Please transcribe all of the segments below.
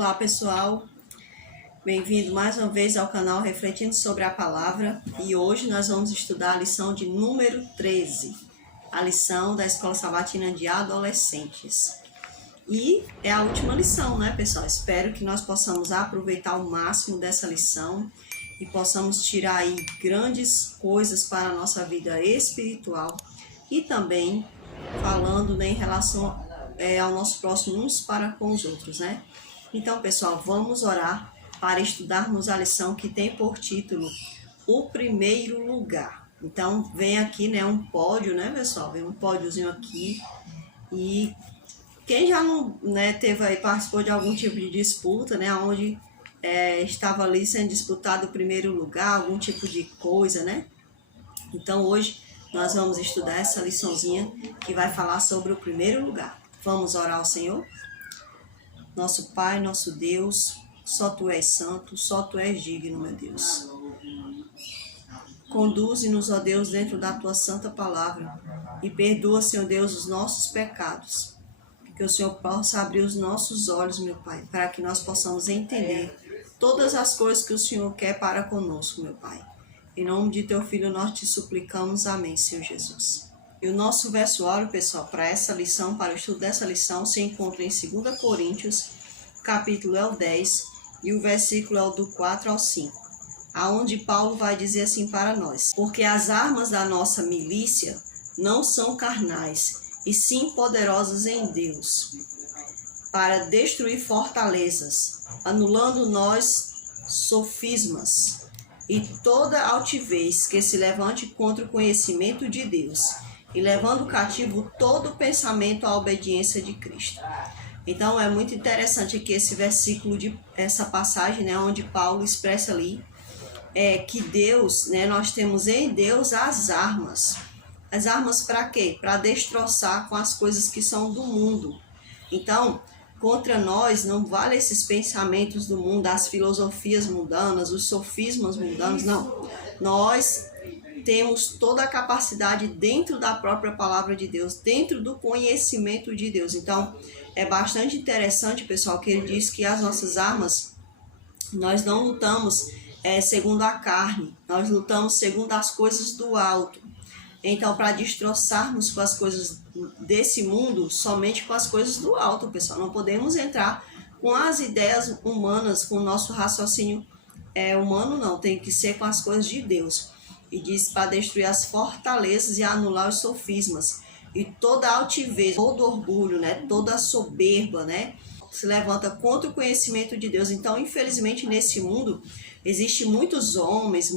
Olá pessoal, bem-vindo mais uma vez ao canal Refletindo sobre a Palavra, e hoje nós vamos estudar a lição de número 13, a lição da Escola Sabatina de Adolescentes. E é a última lição, né pessoal? Espero que nós possamos aproveitar o máximo dessa lição e possamos tirar aí grandes coisas para a nossa vida espiritual e também falando, né, em relação ao nosso próximo uns para com os outros, né? Então, pessoal, vamos orar para estudarmos a lição que tem por título O Primeiro Lugar. Então, vem aqui, né, um pódio, né, pessoal? Vem um pódiozinho aqui. E quem já não, né, participou de algum tipo de disputa, né, onde estava ali sendo disputado o primeiro lugar, algum tipo de coisa, né? Então, hoje nós vamos estudar essa liçãozinha que vai falar sobre o primeiro lugar. Vamos orar ao Senhor? Nosso Pai, nosso Deus, só Tu és santo, só Tu és digno, meu Deus. Conduze-nos, ó Deus, dentro da Tua santa palavra e perdoa, Senhor Deus, os nossos pecados. Que o Senhor possa abrir os nossos olhos, meu Pai, para que nós possamos entender todas as coisas que o Senhor quer para conosco, meu Pai. Em nome de Teu Filho nós te suplicamos. Amém, Senhor Jesus. E o nosso versuário, pessoal, para essa lição, para o estudo dessa lição, se encontra em 2 Coríntios, capítulo é o 10, e o versículo é o do 4 ao 5, aonde Paulo vai dizer assim para nós: porque as armas da nossa milícia não são carnais, e sim poderosas em Deus, para destruir fortalezas, anulando nós sofismas e toda altivez que se levante contra o conhecimento de Deus, e levando cativo todo pensamento à obediência de Cristo. Então é muito interessante aqui esse versículo, essa passagem, né, onde Paulo expressa ali que Deus, né, nós temos em Deus as armas. As armas para quê? Para destroçar com as coisas que são do mundo. Então, contra nós não vale esses pensamentos do mundo, as filosofias mundanas, os sofismas mundanos, não. Nós temos toda a capacidade dentro da própria palavra de Deus, dentro do conhecimento de Deus. Então, é bastante interessante, pessoal, que ele diz que as nossas armas, nós não lutamos segundo a carne, nós lutamos segundo as coisas do alto. Então, para destroçarmos com as coisas desse mundo, somente com as coisas do alto, pessoal. Não podemos entrar com as ideias humanas, com o nosso raciocínio humano, não. Tem que ser com as coisas de Deus. E diz para destruir as fortalezas e anular os sofismas. E toda altivez, todo orgulho, né? Toda soberba, né? Se levanta contra o conhecimento de Deus. Então, infelizmente, nesse mundo, existem muitos homens,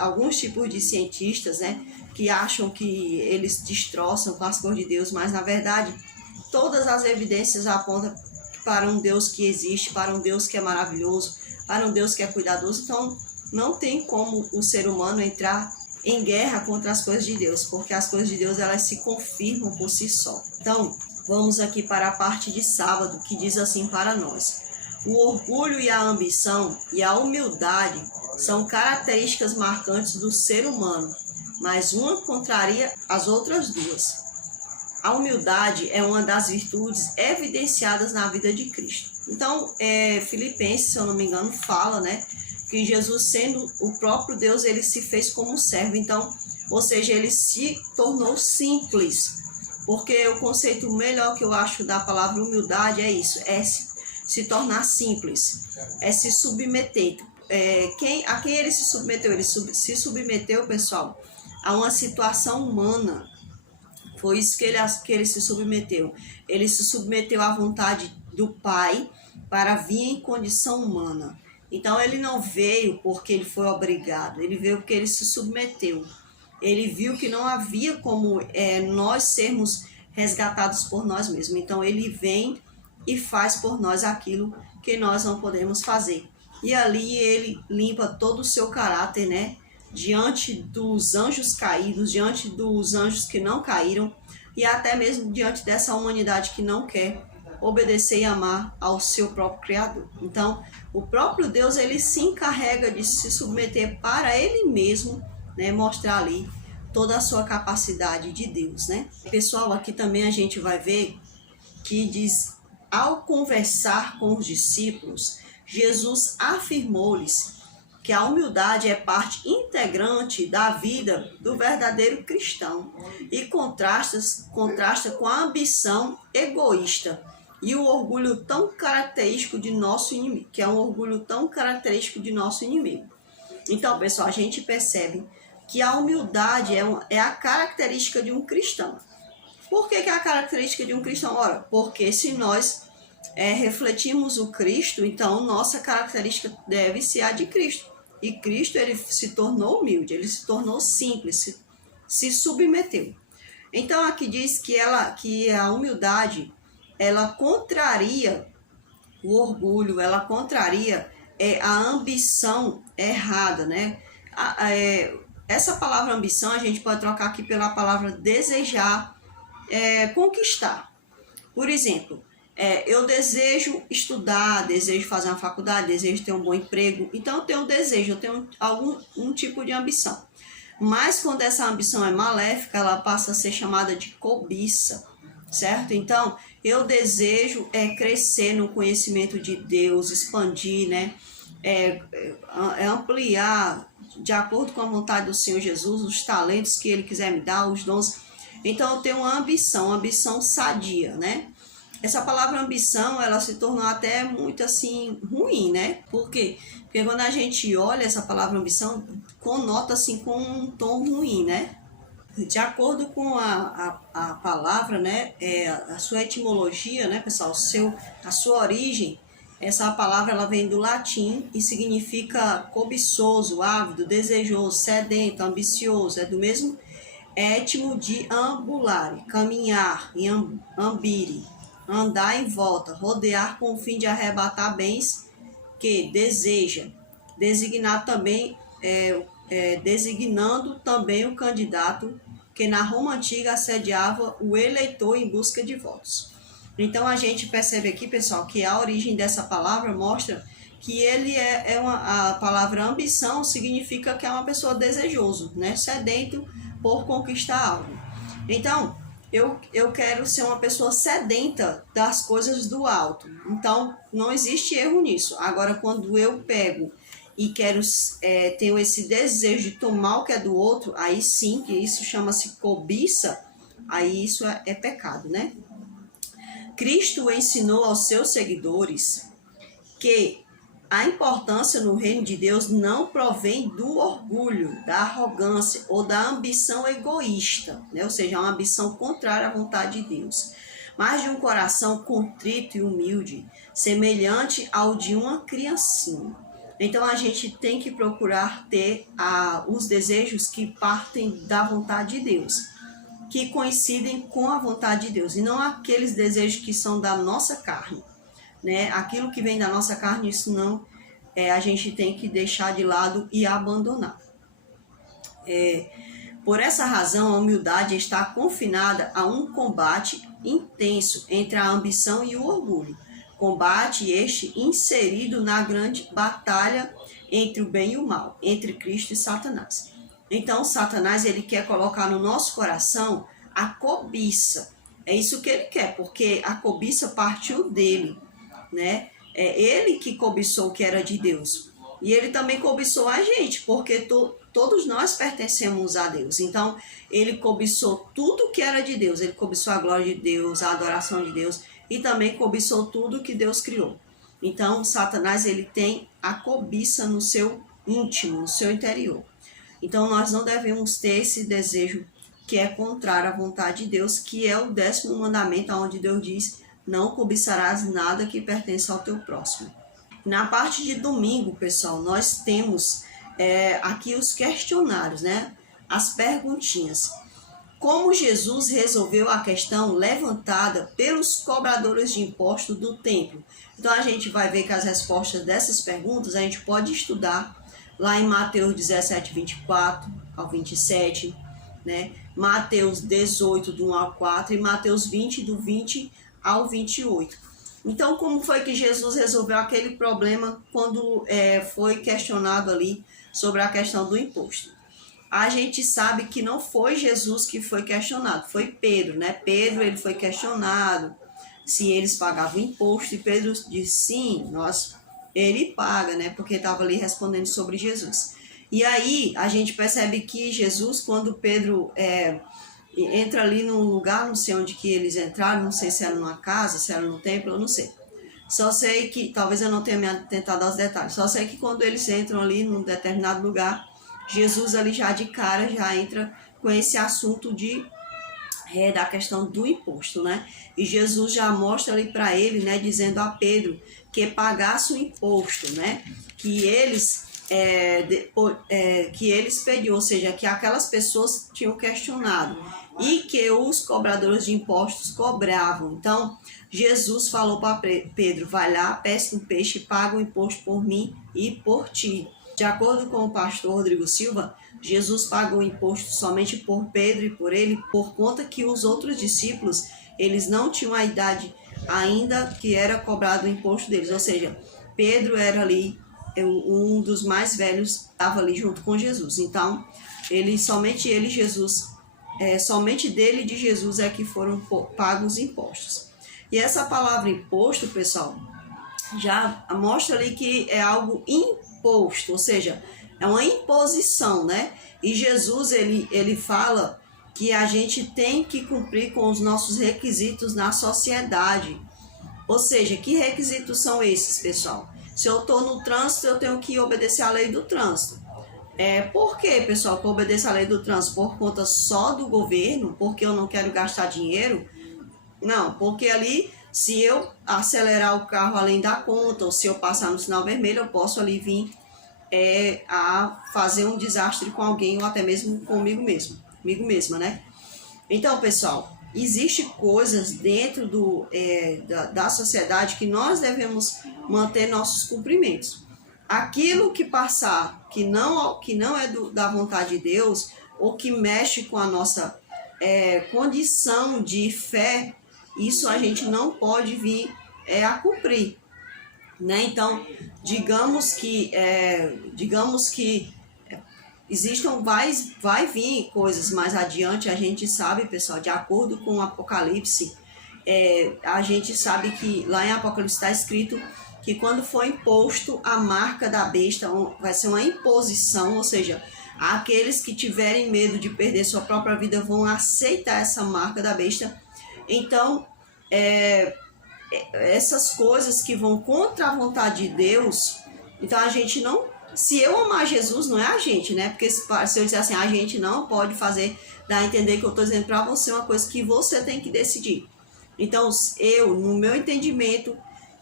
alguns tipos de cientistas, né, que acham que eles destroçam com as coisas de Deus, mas na verdade todas as evidências apontam para um Deus que existe, para um Deus que é maravilhoso, para um Deus que é cuidadoso. Então não tem como o ser humano entrar em guerra contra as coisas de Deus, porque as coisas de Deus elas se confirmam por si só. Então vamos aqui para a parte de sábado, que diz assim para nós: o orgulho e a ambição e a humildade são características marcantes do ser humano, mas uma contraria as outras duas. A humildade é uma das virtudes evidenciadas na vida de Cristo. Então, Filipenses, se eu não me engano, fala, né, que Jesus, sendo o próprio Deus, ele se fez como servo. Então, ou seja, ele se tornou simples. Porque o conceito melhor que eu acho da palavra humildade é isso, se tornar simples, se submeter. A quem ele se submeteu? Ele se submeteu, pessoal, a uma situação humana. Foi isso que ele se submeteu. Ele se submeteu à vontade do Pai para vir em condição humana. Então ele não veio porque ele foi obrigado, ele veio porque ele se submeteu. Ele viu que não havia como nós sermos resgatados por nós mesmos. Então ele vem e faz por nós aquilo que nós não podemos fazer. E ali ele limpa todo o seu caráter, né? Diante dos anjos caídos, diante dos anjos que não caíram, e até mesmo diante dessa humanidade que não quer obedecer e amar ao seu próprio Criador. Então, o próprio Deus, ele se encarrega de se submeter para ele mesmo, né? Mostrar ali toda a sua capacidade de Deus, né? Pessoal, aqui também a gente vai ver que diz ao conversar com os discípulos, Jesus afirmou-lhes que a humildade é parte integrante da vida do verdadeiro cristão e contrasta com a ambição egoísta e o orgulho tão característico de nosso inimigo, que é um orgulho tão característico de nosso inimigo. Então, pessoal, a gente percebe que a humildade é a característica de um cristão. Por que é a característica de um cristão? Ora, porque se nós refletirmos o Cristo, então nossa característica deve ser a de Cristo. E Cristo, ele se tornou humilde, ele se tornou simples, se submeteu. Então aqui diz que a humildade, ela contraria o orgulho, ela contraria a ambição errada, né? Essa palavra ambição a gente pode trocar aqui pela palavra desejar, conquistar. Por exemplo, eu desejo estudar, desejo fazer uma faculdade, desejo ter um bom emprego, então eu tenho um desejo, eu tenho um tipo de ambição. Mas quando essa ambição é maléfica, ela passa a ser chamada de cobiça, certo? Então, eu desejo crescer no conhecimento de Deus, expandir, né? Ampliar, de acordo com a vontade do Senhor Jesus, os talentos que Ele quiser me dar, os dons. Então, eu tenho uma ambição sadia, né? Essa palavra ambição, ela se tornou até muito assim, ruim, né? Por quê? Porque quando a gente olha essa palavra ambição, conota assim com um tom ruim, né? De acordo com a palavra, né? A sua etimologia, né, pessoal? A sua origem, essa palavra ela vem do latim e significa cobiçoso, ávido, desejoso, sedento, ambicioso. É do mesmo étimo de ambulare, caminhar, ambire, andar em volta, rodear com o fim de arrebatar bens que deseja, designando também o candidato que na Roma antiga assediava o eleitor em busca de votos. Então a gente percebe aqui, pessoal, que a origem dessa palavra mostra que a palavra ambição significa que é uma pessoa desejoso, né? Sedento por conquistar algo. Então, eu quero ser uma pessoa sedenta das coisas do alto. Então, não existe erro nisso. Agora, quando eu pego e tenho esse desejo de tomar o que é do outro, aí sim, que isso chama-se cobiça, aí isso é pecado, né? Cristo ensinou aos seus seguidores que a importância no reino de Deus não provém do orgulho, da arrogância ou da ambição egoísta, né? Ou seja, uma ambição contrária à vontade de Deus, mas de um coração contrito e humilde, semelhante ao de uma criancinha. Então a gente tem que procurar ter os desejos que partem da vontade de Deus, que coincidem com a vontade de Deus, e não aqueles desejos que são da nossa carne. Né? Aquilo que vem da nossa carne, isso não a gente tem que deixar de lado e abandonar. Por essa razão, a humildade está confinada a um combate intenso entre a ambição e o orgulho. Combate este inserido na grande batalha entre o bem e o mal, entre Cristo e Satanás. Então, Satanás, ele quer colocar no nosso coração a cobiça. É isso que ele quer, porque a cobiça partiu dele, né? É ele que cobiçou o que era de Deus. E ele também cobiçou a gente, porque todos nós pertencemos a Deus. Então, ele cobiçou tudo que era de Deus. Ele cobiçou a glória de Deus, a adoração de Deus, e também cobiçou tudo que Deus criou. Então, Satanás, ele tem a cobiça no seu íntimo, no seu interior. Então, nós não devemos ter esse desejo que é contrário à vontade de Deus, que é o 10º mandamento, onde Deus diz: não cobiçarás nada que pertence ao teu próximo. Na parte de domingo, pessoal, nós temos aqui os questionários, né? As perguntinhas. Como Jesus resolveu a questão levantada pelos cobradores de impostos do templo? Então, a gente vai ver que as respostas dessas perguntas a gente pode estudar lá em Mateus 17, 24 ao 27, né? Mateus 18, do 1 ao 4 e Mateus 20, do 20 ao 28. Então, como foi que Jesus resolveu aquele problema quando foi questionado ali sobre a questão do imposto? A gente sabe que não foi Jesus que foi questionado, foi Pedro, né? Pedro, ele foi questionado se eles pagavam imposto, e Pedro disse, sim, ele paga, né? Porque estava ali respondendo sobre Jesus. E aí a gente percebe que Jesus, quando Pedro entra ali num lugar, não sei onde que eles entraram, não sei se era numa casa, se era no templo, eu não sei. Só sei que, talvez eu não tenha me atentado aos detalhes, só sei que quando eles entram ali num determinado lugar, Jesus ali já de cara já entra com esse assunto da questão do imposto, né? E Jesus já mostra ali para ele, né, dizendo a Pedro que pagasse o imposto, né? Que eles pediam, ou seja, que aquelas pessoas tinham questionado e que os cobradores de impostos cobravam. Então, Jesus falou para Pedro, vai lá, pesca um peixe e paga o imposto por mim e por ti. De acordo com o pastor Rodrigo Silva, Jesus pagou o imposto somente por Pedro e por ele, por conta que os outros discípulos, eles não tinham a idade ainda que era cobrado o imposto deles. Ou seja, Pedro era ali um dos mais velhos, estava ali junto com Jesus. Então, somente dele e de Jesus é que foram pagos os impostos. E essa palavra imposto, pessoal, já mostra ali que é algo imposto, ou seja, é uma imposição, né? E Jesus, ele fala que a gente tem que cumprir com os nossos requisitos na sociedade. Ou seja, que requisitos são esses, pessoal? Se eu estou no trânsito, eu tenho que obedecer à lei do trânsito. Por que, pessoal, que eu obedeço à lei do trânsito? Por conta só do governo? Porque eu não quero gastar dinheiro? Não, porque ali, se eu acelerar o carro além da conta, ou se eu passar no sinal vermelho, eu posso ali vir a fazer um desastre com alguém, ou até mesmo comigo mesma, né? Então, pessoal, existem coisas dentro da sociedade que nós devemos manter nossos cumprimentos. Aquilo que passar, que não é da vontade de Deus, ou que mexe com a nossa condição de fé, isso a gente não pode vir a cumprir, né? Então, digamos que existam, vai vir coisas mais adiante, a gente sabe, pessoal, de acordo com o Apocalipse, a gente sabe que lá em Apocalipse está escrito que quando for imposto a marca da besta, vai ser uma imposição, ou seja, aqueles que tiverem medo de perder sua própria vida vão aceitar essa marca da besta. Então, essas coisas que vão contra a vontade de Deus, então a gente não... Se eu amar Jesus, não é a gente, né? Porque se eu disser assim, a gente não pode fazer, dar a entender que eu estou dizendo para você uma coisa que você tem que decidir. Então, eu, no meu entendimento,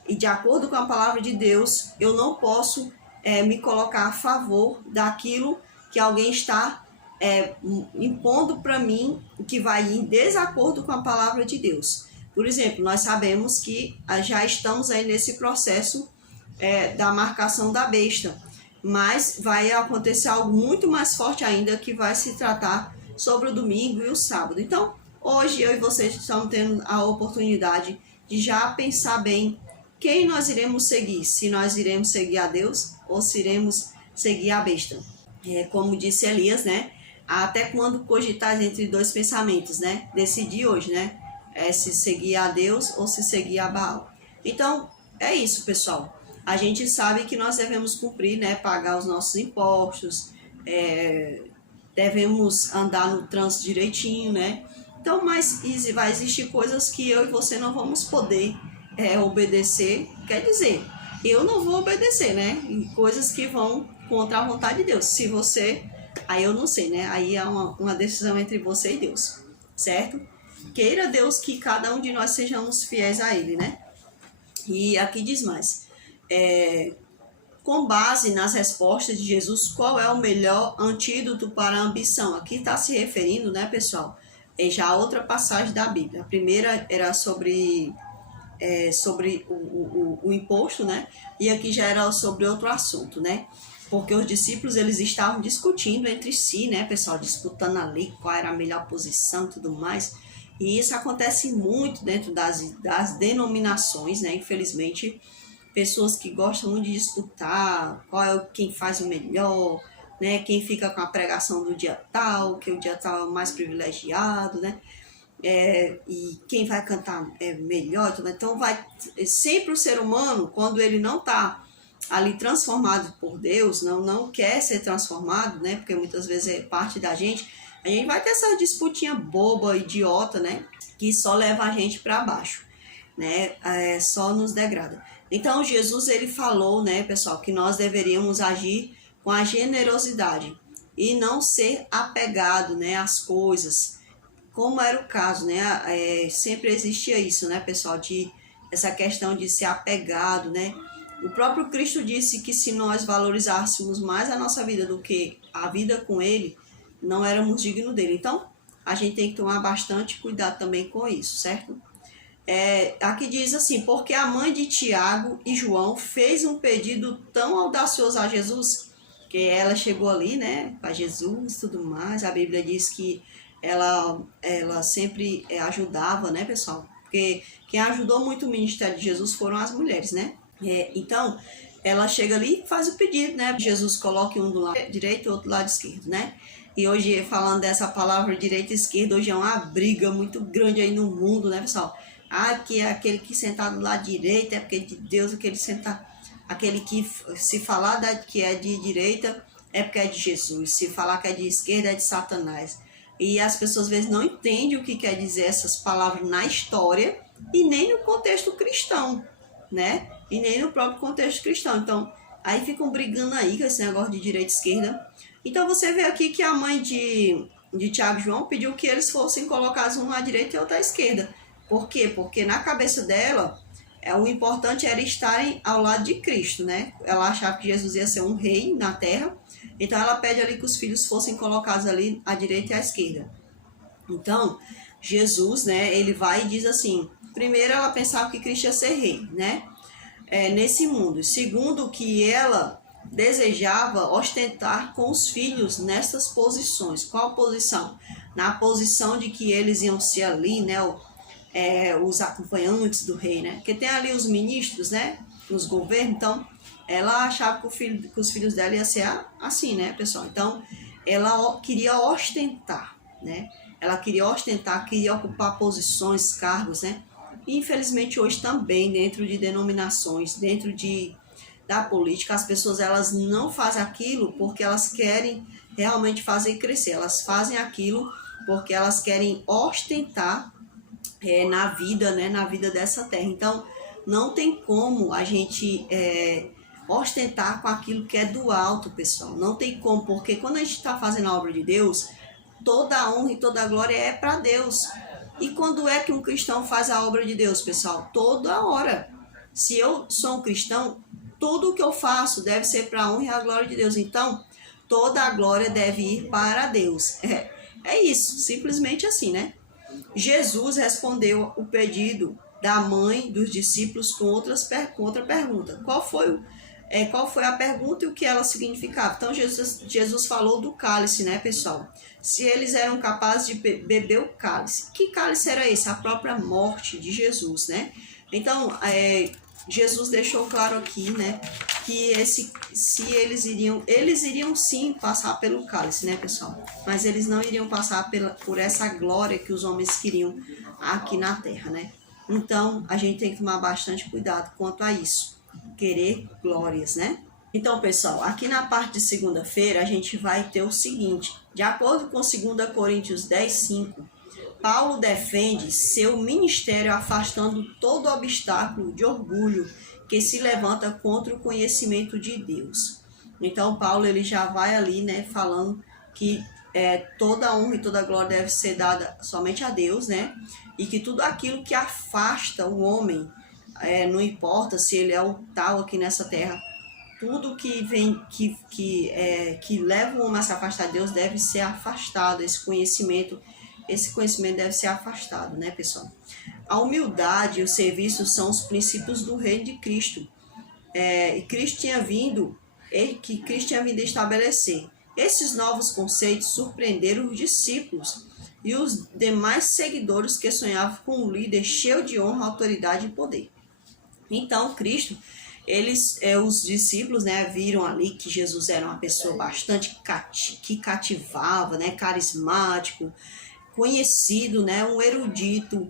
e de acordo com a palavra de Deus, eu não posso me colocar a favor daquilo que alguém está impondo para mim, que vai em desacordo com a palavra de Deus. Por exemplo, nós sabemos que já estamos aí nesse processo da marcação da besta, mas vai acontecer algo muito mais forte ainda, que vai se tratar sobre o domingo e o sábado. Então, hoje eu e vocês estamos tendo a oportunidade de já pensar bem quem nós iremos seguir, se nós iremos seguir a Deus ou se iremos seguir a besta. Como disse Elias, né? Até quando cogitar entre dois pensamentos, né? Decidir hoje, né? Se seguir a Deus ou se seguir a Baal. Então, é isso, pessoal. A gente sabe que nós devemos cumprir, né? Pagar os nossos impostos, devemos andar no trânsito direitinho, né? Então, mas vai existir coisas que eu e você não vamos poder obedecer. Quer dizer, eu não vou obedecer, né? Em coisas que vão contra a vontade de Deus. Se você... Aí eu não sei, né? Aí é uma decisão entre você e Deus, certo? Queira Deus que cada um de nós sejamos fiéis a Ele, né? E aqui diz mais. Com base nas respostas de Jesus, qual é o melhor antídoto para a ambição? Aqui está se referindo, né, pessoal? Já a outra passagem da Bíblia. A primeira era sobre o imposto, né? E aqui já era sobre outro assunto, né? Porque os discípulos, eles estavam discutindo entre si, né, pessoal? Disputando ali qual era a melhor posição e tudo mais. E isso acontece muito dentro das denominações, né? Infelizmente, pessoas que gostam muito de disputar quem faz o melhor, né? Quem fica com a pregação do dia tal, que o dia tal é o mais privilegiado, né? e quem vai cantar melhor. Então vai sempre o ser humano, quando ele não está ali transformado por Deus, não quer ser transformado, né? Porque muitas vezes é parte da gente, a gente vai ter essa disputinha boba, idiota, né? Que só leva a gente para baixo, né? Só nos degrada. Então Jesus ele falou, né, pessoal, que nós deveríamos agir com a generosidade e não ser apegado, né, às coisas, como era o caso, né? Sempre existia isso, né, pessoal, de essa questão de ser apegado, né? O próprio Cristo disse que se nós valorizássemos mais a nossa vida do que a vida com Ele, não éramos dignos dele. Então, a gente tem que tomar bastante cuidado também com isso, certo? Aqui diz assim, porque a mãe de Tiago e João fez um pedido tão audacioso a Jesus, que ela chegou ali, né, para Jesus e tudo mais. A Bíblia diz que ela sempre ajudava, né, pessoal? Porque quem ajudou muito o ministério de Jesus foram as mulheres, né? Então, ela chega ali e faz o pedido, né? Jesus coloque um do lado direito e outro do lado esquerdo, né? E hoje, falando dessa palavra direita e esquerda, hoje é uma briga muito grande aí no mundo, né, pessoal? Que é aquele que sentar do lado direito é porque é de Deus, aquele que se falar que é de direita é porque é de Jesus, se falar que é de esquerda é de Satanás. E as pessoas às vezes não entendem o que quer dizer essas palavras na história e nem no contexto cristão, né? E nem no próprio contexto cristão. Então, aí ficam brigando aí com esse negócio de direita e esquerda. Então, você vê aqui que a mãe de Tiago e João pediu que eles fossem colocados um à direita e outro à esquerda. Por quê? Porque na cabeça dela, o importante era estarem ao lado de Cristo, né? Ela achava que Jesus ia ser um rei na terra. Então, ela pede ali que os filhos fossem colocados ali à direita e à esquerda. Então, Jesus, né, ele vai e diz assim, primeiro ela pensava que Cristo ia ser rei, né? Nesse mundo. Segundo, que ela desejava ostentar com os filhos nessas posições. Qual posição? Na posição de que eles iam ser ali, né, os acompanhantes do rei, né? Porque tem ali os ministros, né, nos governos. Então, ela achava que os filhos dela iam ser assim, né, pessoal? Então, ela queria ostentar, né? Ela queria ostentar, queria ocupar posições, cargos, né? E, infelizmente, hoje também, dentro de denominações, dentro da política, as pessoas elas não fazem aquilo porque elas querem realmente fazer crescer. Elas fazem aquilo porque elas querem ostentar na vida, né, na vida dessa terra. Então, não tem como a gente ostentar com aquilo que é do alto, pessoal. Não tem como, porque quando a gente está fazendo a obra de Deus, toda a honra e toda a glória é para Deus. E quando é que um cristão faz a obra de Deus, pessoal? Toda hora. Se eu sou um cristão, tudo o que eu faço deve ser para a honra e a glória de Deus. Então, toda a glória deve ir para Deus. É isso, simplesmente assim, né? Jesus respondeu o pedido da mãe dos discípulos com outra pergunta. Qual foi a pergunta e o que ela significava? Então, Jesus falou do cálice, né, pessoal? Se eles eram capazes de beber o cálice. Que cálice era esse? A própria morte de Jesus, né? Então, Jesus deixou claro aqui, né, que se eles iriam sim passar pelo cálice, né, pessoal? Mas eles não iriam passar por essa glória que os homens queriam aqui na terra, né? Então, a gente tem que tomar bastante cuidado quanto a isso. Querer glórias, né? Então, pessoal, aqui na parte de segunda-feira, a gente vai ter o seguinte. De acordo com 2 Coríntios 10:5, Paulo defende seu ministério afastando todo obstáculo de orgulho que se levanta contra o conhecimento de Deus. Então, Paulo ele já vai ali, né, falando que toda a honra e toda a glória deve ser dada somente a Deus, né? E que tudo aquilo que afasta o homem, não importa se ele é o tal aqui nessa terra, tudo que vem, que leva o homem a se afastar de Deus deve ser afastado. Esse conhecimento deve ser afastado, né, pessoal? A humildade e o serviço são os princípios do reino de Cristo. E Cristo tinha vindo a estabelecer. Esses novos conceitos surpreenderam os discípulos e os demais seguidores que sonhavam com um líder cheio de honra, autoridade e poder. Então, Cristo, os discípulos, né, viram ali que Jesus era uma pessoa bastante que cativava, né, carismático, conhecido, né? Um erudito,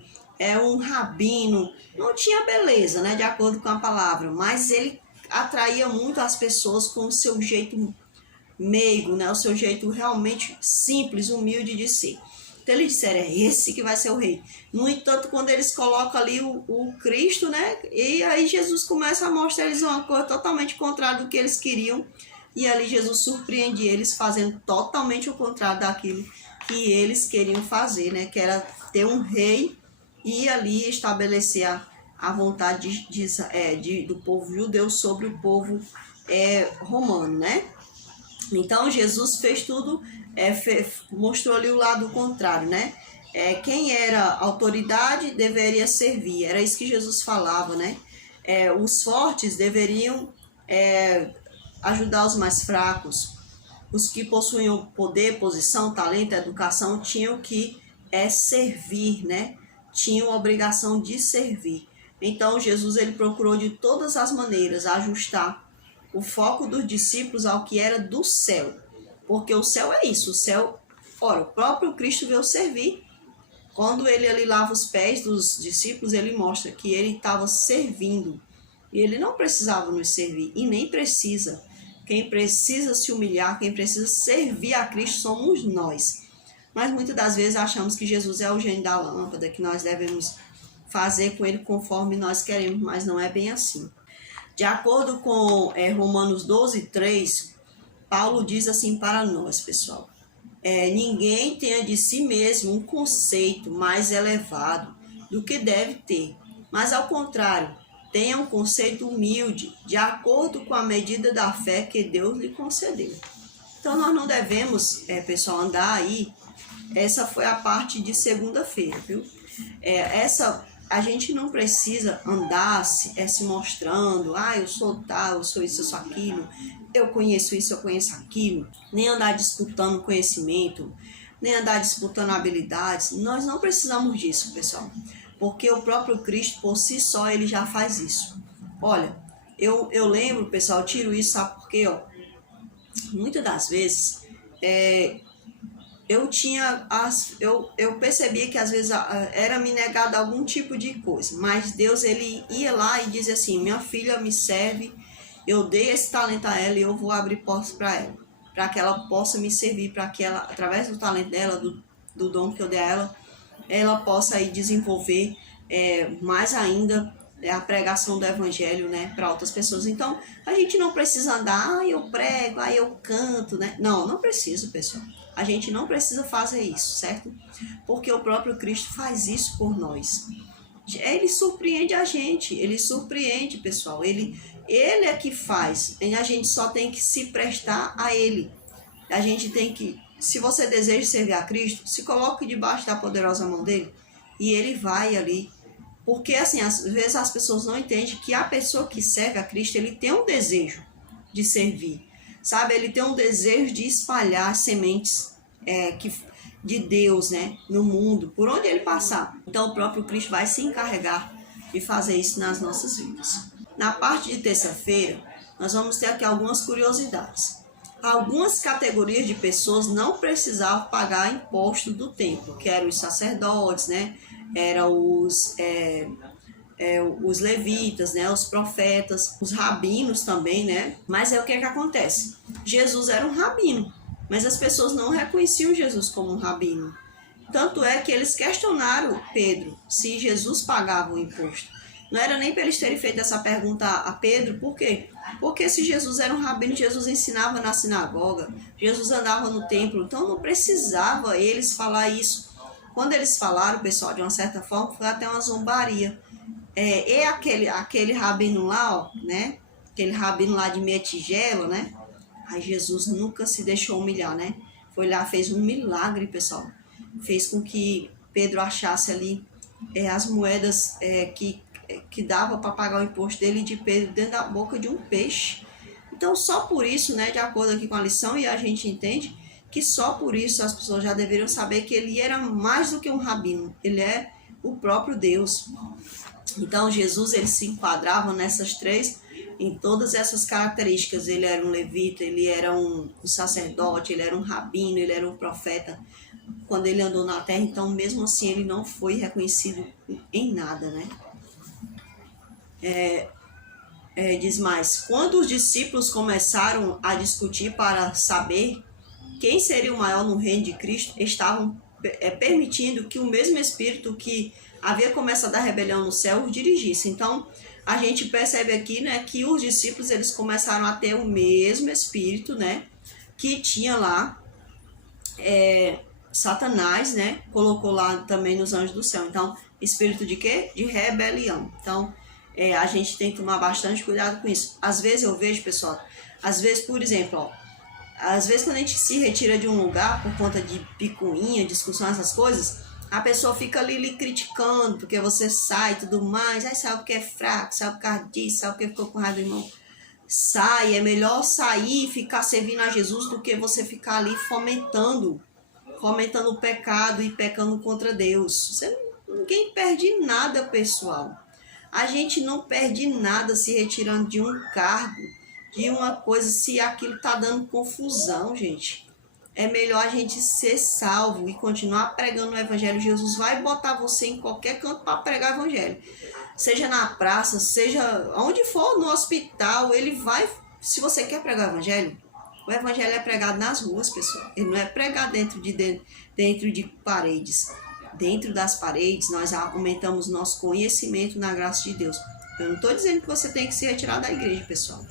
um rabino. Não tinha beleza, né? De acordo com a palavra, mas ele atraía muito as pessoas com o seu jeito meigo, né? O seu jeito realmente simples, humilde de ser. Então eles disseram, é esse que vai ser o rei. No entanto, quando eles colocam ali o Cristo, né? E aí Jesus começa a mostrar eles uma coisa totalmente contrária do que eles queriam. E ali Jesus surpreende eles fazendo totalmente o contrário daquilo que eles queriam fazer, né? Que era ter um rei e ali estabelecer a vontade do povo judeu sobre o povo romano, né? Então Jesus fez tudo, mostrou ali o lado contrário, né? Quem era autoridade deveria servir, era isso que Jesus falava, né? Os fortes deveriam ajudar os mais fracos, os que possuíam poder, posição, talento, educação tinham que servir, né? Tinham a obrigação de servir. Então Jesus ele procurou de todas as maneiras ajustar o foco dos discípulos ao que era do céu. Porque o céu é isso, o céu, ora, o próprio Cristo veio servir. Quando ele ali lava os pés dos discípulos, ele mostra que ele estava servindo. E ele não precisava nos servir, e nem precisa. Quem precisa se humilhar, quem precisa servir a Cristo somos nós. Mas muitas das vezes achamos que Jesus é o gênio da lâmpada, que nós devemos fazer com ele conforme nós queremos, mas não é bem assim. De acordo com Romanos 12:3, Paulo diz assim para nós, pessoal. Ninguém tenha de si mesmo um conceito mais elevado do que deve ter, mas ao contrário, tenha um conceito humilde, de acordo com a medida da fé que Deus lhe concedeu. Então nós não devemos, pessoal, andar aí. Essa foi a parte de segunda-feira, viu? A gente não precisa andar se mostrando, eu sou tal, eu sou isso, eu sou aquilo, eu conheço isso, eu conheço aquilo, nem andar disputando conhecimento, nem andar disputando habilidades. Nós não precisamos disso, pessoal, porque o próprio Cristo, por si só, ele já faz isso. Olha, eu lembro, pessoal, eu tiro isso, sabe por quê? Muitas das vezes, eu percebia que às vezes era me negado algum tipo de coisa, mas Deus ele ia lá e dizia assim, minha filha me serve, eu dei esse talento a ela e eu vou abrir portas para ela, para que ela possa me servir, para que ela, através do talento dela, do dom que eu dei a ela possa aí desenvolver mais ainda a pregação do evangelho, né, para outras pessoas. Então a gente não precisa andar, eu prego, eu canto, né? Não precisa, pessoal. A gente não precisa fazer isso, certo? Porque o próprio Cristo faz isso por nós. Ele surpreende a gente, ele surpreende, pessoal. Ele é que faz. A gente só tem que se prestar a ele. A gente tem que, se você deseja servir a Cristo, se coloque debaixo da poderosa mão dele e ele vai ali. Porque, assim, às vezes as pessoas não entendem que a pessoa que serve a Cristo, ele tem um desejo de servir. Sabe, ele tem um desejo de espalhar sementes de Deus, né, no mundo, por onde ele passar. Então o próprio Cristo vai se encarregar de fazer isso nas nossas vidas. Na parte de terça-feira, nós vamos ter aqui algumas curiosidades. Algumas categorias de pessoas não precisavam pagar imposto do templo, que eram os sacerdotes, né, eram os levitas, né, os profetas, os rabinos também, né? Mas o que acontece? Jesus era um rabino, mas as pessoas não reconheciam Jesus como um rabino. Tanto é que eles questionaram Pedro se Jesus pagava o imposto. Não era nem para eles terem feito essa pergunta a Pedro, por quê? Porque se Jesus era um rabino, Jesus ensinava na sinagoga, Jesus andava no templo, então não precisava eles falar isso. Quando eles falaram, pessoal, de uma certa forma, foi até uma zombaria. E aquele rabino lá, né? Aquele rabino lá de meia tigela, né? Aí Jesus nunca se deixou humilhar, né? Foi lá, fez um milagre, pessoal. Fez com que Pedro achasse ali as moedas que dava para pagar o imposto dele de Pedro dentro da boca de um peixe. Então, só por isso, né? De acordo aqui com a lição, e a gente entende que só por isso as pessoas já deveriam saber que ele era mais do que um rabino. Ele é o próprio Deus. Então Jesus ele se enquadrava em todas essas características. Ele era um levita, ele era um sacerdote, ele era um rabino, ele era um profeta. quando ele andou na terra, então mesmo assim ele não foi reconhecido em nada, né? Diz mais, quando os discípulos começaram a discutir para saber quem seria o maior no reino de Cristo, estavam permitindo que o mesmo Espírito que havia começado a rebelião no céu os dirigisse. Então, a gente percebe aqui, né, que os discípulos eles começaram a ter o mesmo Espírito, né, que tinha lá Satanás, né, colocou lá também nos anjos do céu. Então, espírito de quê? De rebelião. Então, a gente tem que tomar bastante cuidado com isso. Às vezes eu vejo, pessoal, às vezes, por exemplo, ó, às vezes quando a gente se retira de um lugar por conta de picuinha, discussão, essas coisas, a pessoa fica ali lhe criticando, porque você sai e tudo mais, aí sabe porque é fraco, sabe por causa disso, sabe porque ficou com raiva do irmão. Sai, é melhor sair e ficar servindo a Jesus do que você ficar ali fomentando o pecado e pecando contra Deus. Ninguém perde nada, pessoal. A gente não perde nada se retirando de um cargo, de uma coisa, se aquilo está dando confusão, gente. É melhor a gente ser salvo e continuar pregando o evangelho. Jesus vai botar você em qualquer canto para pregar o evangelho. Seja na praça, seja onde for, no hospital, ele vai... Se você quer pregar o evangelho é pregado nas ruas, pessoal. Ele não é pregado dentro de paredes. Dentro das paredes, nós aumentamos nosso conhecimento na graça de Deus. Eu não estou dizendo que você tem que se retirar da igreja, pessoal.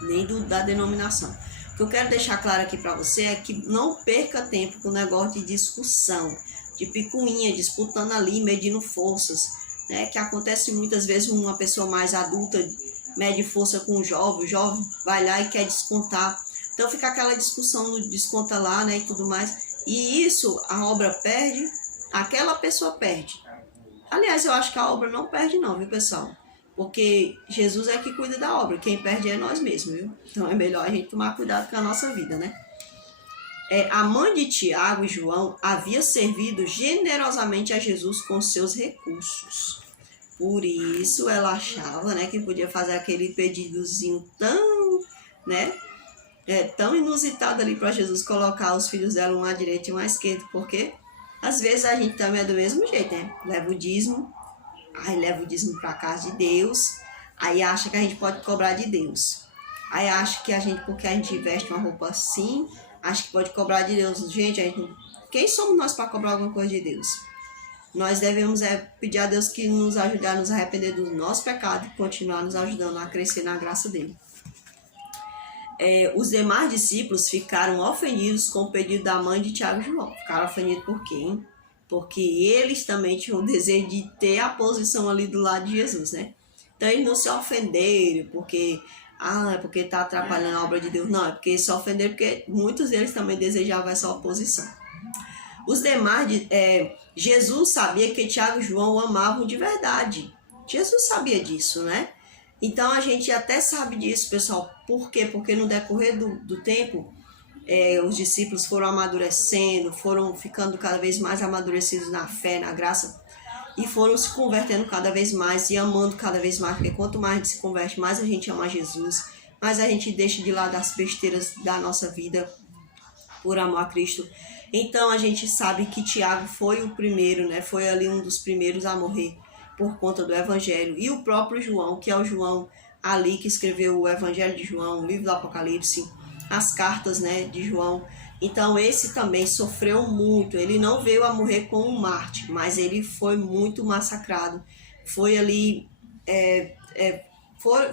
Nem da denominação. O que eu quero deixar claro aqui para você é que não perca tempo com o negócio de discussão, de picuinha, disputando ali, medindo forças, né? Que acontece muitas vezes uma pessoa mais adulta mede força com o jovem vai lá e quer descontar. Então fica aquela discussão no desconta lá, né, e tudo mais. E isso, a obra perde, aquela pessoa perde. Aliás, eu acho que a obra não perde não, viu, pessoal? Porque Jesus é que cuida da obra, quem perde é nós mesmos, viu? Então é melhor a gente tomar cuidado com a nossa vida, né? A mãe de Tiago e João havia servido generosamente a Jesus com seus recursos. Por isso ela achava, né, que podia fazer aquele pedidozinho tão, né, tão inusitado ali para Jesus, colocar os filhos dela um à direita e um à esquerda, porque às vezes a gente também é do mesmo jeito, né? Leva o dízimo para a casa de Deus, aí acha que a gente pode cobrar de Deus. Aí acha que porque a gente veste uma roupa assim, acha que pode cobrar de Deus. Gente, quem somos nós para cobrar alguma coisa de Deus? Nós devemos pedir a Deus que nos ajude a nos arrepender do nosso pecado e continuar nos ajudando a crescer na graça dele. Os demais discípulos ficaram ofendidos com o pedido da mãe de Tiago e João. Ficaram ofendidos por quê, hein? Porque eles também tinham o desejo de ter a posição ali do lado de Jesus, né? Então eles não se ofenderam porque está atrapalhando a obra de Deus. Não, é porque se ofenderam porque muitos deles também desejavam essa oposição. Os demais, Jesus sabia que Tiago e João o amavam de verdade. Jesus sabia disso, né? Então a gente até sabe disso, pessoal. Por quê? Porque no decorrer do tempo, os discípulos foram amadurecendo, foram ficando cada vez mais amadurecidos na fé, na graça, e foram se convertendo cada vez mais e amando cada vez mais, porque quanto mais a gente se converte, mais a gente ama Jesus, mais a gente deixa de lado as besteiras da nossa vida por amor a Cristo. Então a gente sabe que Tiago foi o primeiro, né? Foi ali um dos primeiros a morrer por conta do Evangelho. E o próprio João, que é o João ali que escreveu o Evangelho de João, o livro do Apocalipse, as cartas, né, de João. Então esse também sofreu muito. Ele não veio a morrer como um mártir, mas ele foi muito massacrado. Foi ali,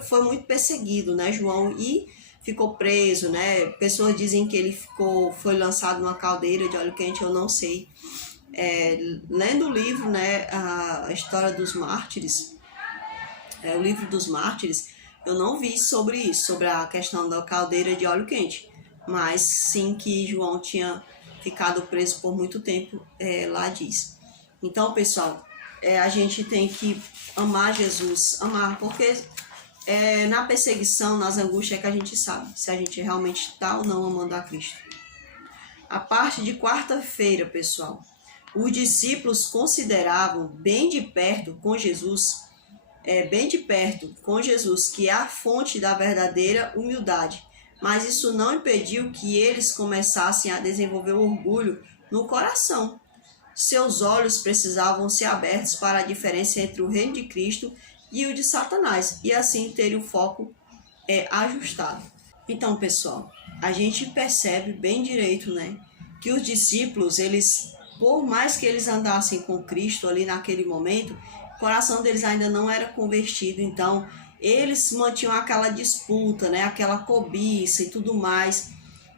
foi muito perseguido, né, João? E ficou preso, né? Pessoas dizem que ele foi lançado numa caldeira de óleo quente, eu não sei. Lendo o livro, né, a história dos mártires, o livro dos mártires, eu não vi sobre isso, sobre a questão da caldeira de óleo quente, mas sim que João tinha ficado preso por muito tempo, lá diz. Então, pessoal, a gente tem que amar Jesus, porque na perseguição, nas angústias, é que a gente sabe se a gente realmente está ou não amando a Cristo. A parte de quarta-feira, pessoal, os discípulos consideravam bem de perto com Jesus, que é a fonte da verdadeira humildade, mas isso não impediu que eles começassem a desenvolver orgulho no coração. Seus olhos precisavam ser abertos para a diferença entre o reino de Cristo e o de Satanás, e assim ter o foco ajustado. Então, pessoal, a gente percebe bem direito, né, que os discípulos, eles, por mais que eles andassem com Cristo ali naquele momento, o coração deles ainda não era convertido, então eles mantinham aquela disputa, né, aquela cobiça e tudo mais,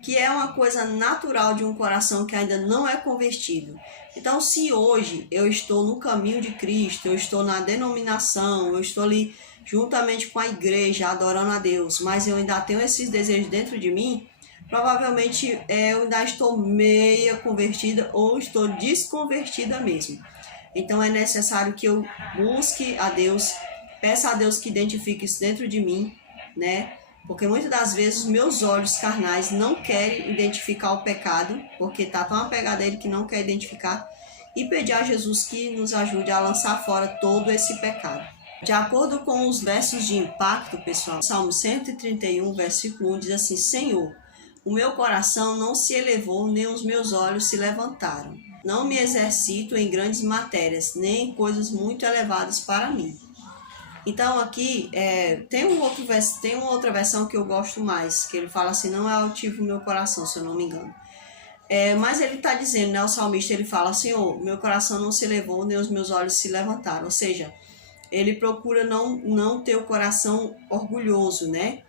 que é uma coisa natural de um coração que ainda não é convertido. Então, se hoje eu estou no caminho de Cristo, eu estou na denominação, eu estou ali juntamente com a igreja, adorando a Deus, mas eu ainda tenho esses desejos dentro de mim, provavelmente eu ainda estou meia convertida ou estou desconvertida mesmo. Então é necessário que eu busque a Deus, peça a Deus que identifique isso dentro de mim, né? Porque muitas das vezes os meus olhos carnais não querem identificar o pecado, porque está tão apegado a ele que não quer identificar, e pedir a Jesus que nos ajude a lançar fora todo esse pecado. De acordo com os versos de impacto, pessoal, Salmo 131, versículo 1 diz assim: Senhor, o meu coração não se elevou, nem os meus olhos se levantaram. Não me exercito em grandes matérias, nem em coisas muito elevadas para mim. Então aqui tem uma outra versão que eu gosto mais, que ele fala assim: não é altivo o meu coração, se eu não me engano. Mas ele está dizendo, né, o salmista, ele fala: Senhor, meu coração não se elevou, nem os meus olhos se levantaram. Ou seja, ele procura não ter o coração orgulhoso, né?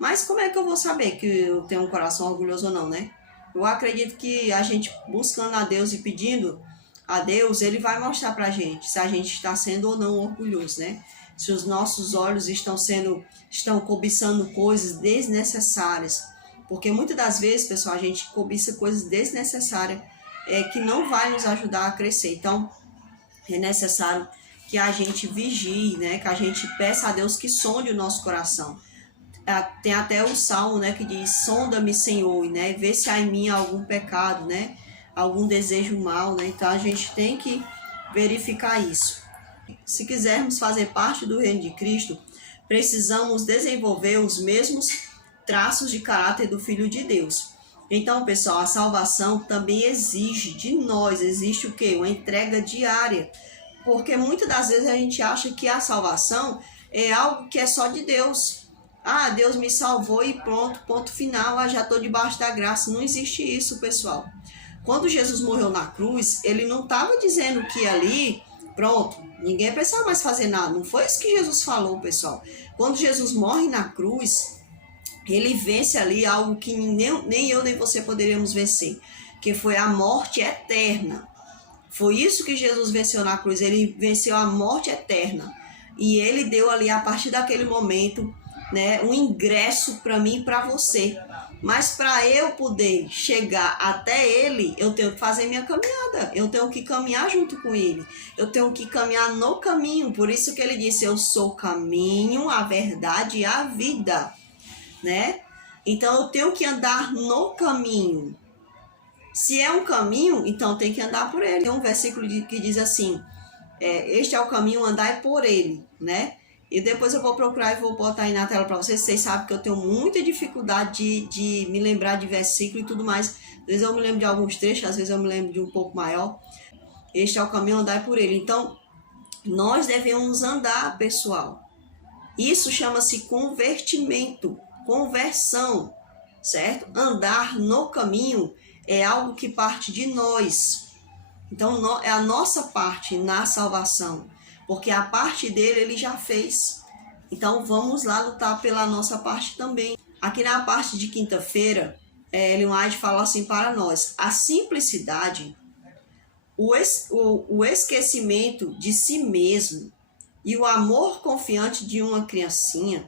Mas como é que eu vou saber que eu tenho um coração orgulhoso ou não, né? Eu acredito que a gente buscando a Deus e pedindo a Deus, ele vai mostrar pra gente se a gente está sendo ou não orgulhoso, né? Se os nossos olhos estão cobiçando coisas desnecessárias. Porque muitas das vezes, pessoal, a gente cobiça coisas desnecessárias que não vai nos ajudar a crescer. Então, é necessário que a gente vigie, né? Que a gente peça a Deus que sonde o nosso coração. Tem até o Salmo, né, que diz: sonda-me, Senhor, né? Vê se há em mim algum pecado, né? Algum desejo mal, né? Então a gente tem que verificar isso. Se quisermos fazer parte do reino de Cristo, precisamos desenvolver os mesmos traços de caráter do Filho de Deus. Então, pessoal, a salvação também exige de nós, existe o quê? Uma entrega diária. Porque muitas das vezes a gente acha que a salvação é algo que é só de Deus. Ah, Deus me salvou e pronto, ponto final, já estou debaixo da graça. Não existe isso, pessoal. Quando Jesus morreu na cruz, ele não estava dizendo que ali, pronto, ninguém precisava mais fazer nada. Não foi isso que Jesus falou, pessoal. Quando Jesus morre na cruz, ele vence ali algo que nem eu nem você poderíamos vencer, que foi a morte eterna. Foi isso que Jesus venceu na cruz, ele venceu a morte eterna. E ele deu ali, a partir daquele momento, né, um ingresso para mim e para você. Mas para eu poder chegar até ele, eu tenho que fazer minha caminhada. Eu tenho que caminhar junto com ele. Eu tenho que caminhar no caminho. Por isso que ele disse: eu sou o caminho, a verdade e a vida, né? Então eu tenho que andar no caminho. Se é um caminho, então tem que andar por ele. Tem um versículo que diz assim: este é o caminho, andai por ele, né? E depois eu vou procurar e vou botar aí na tela para vocês. Vocês sabem que eu tenho muita dificuldade de me lembrar de versículo e tudo mais. Às vezes eu me lembro de alguns trechos, às vezes eu me lembro de um pouco maior. Este é o caminho, andai por ele. Então, nós devemos andar, pessoal. Isso chama-se convertimento, conversão, certo? Andar no caminho é algo que parte de nós. Então, é a nossa parte na salvação, porque a parte dele ele já fez. Então, vamos lá lutar pela nossa parte também. Aqui na parte de quinta-feira, Ellen White fala assim para nós: a simplicidade, o esquecimento de si mesmo e o amor confiante de uma criancinha,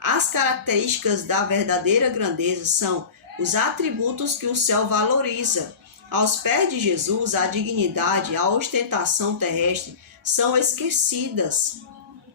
as características da verdadeira grandeza são os atributos que o céu valoriza. Aos pés de Jesus, a dignidade, a ostentação terrestre são esquecidas.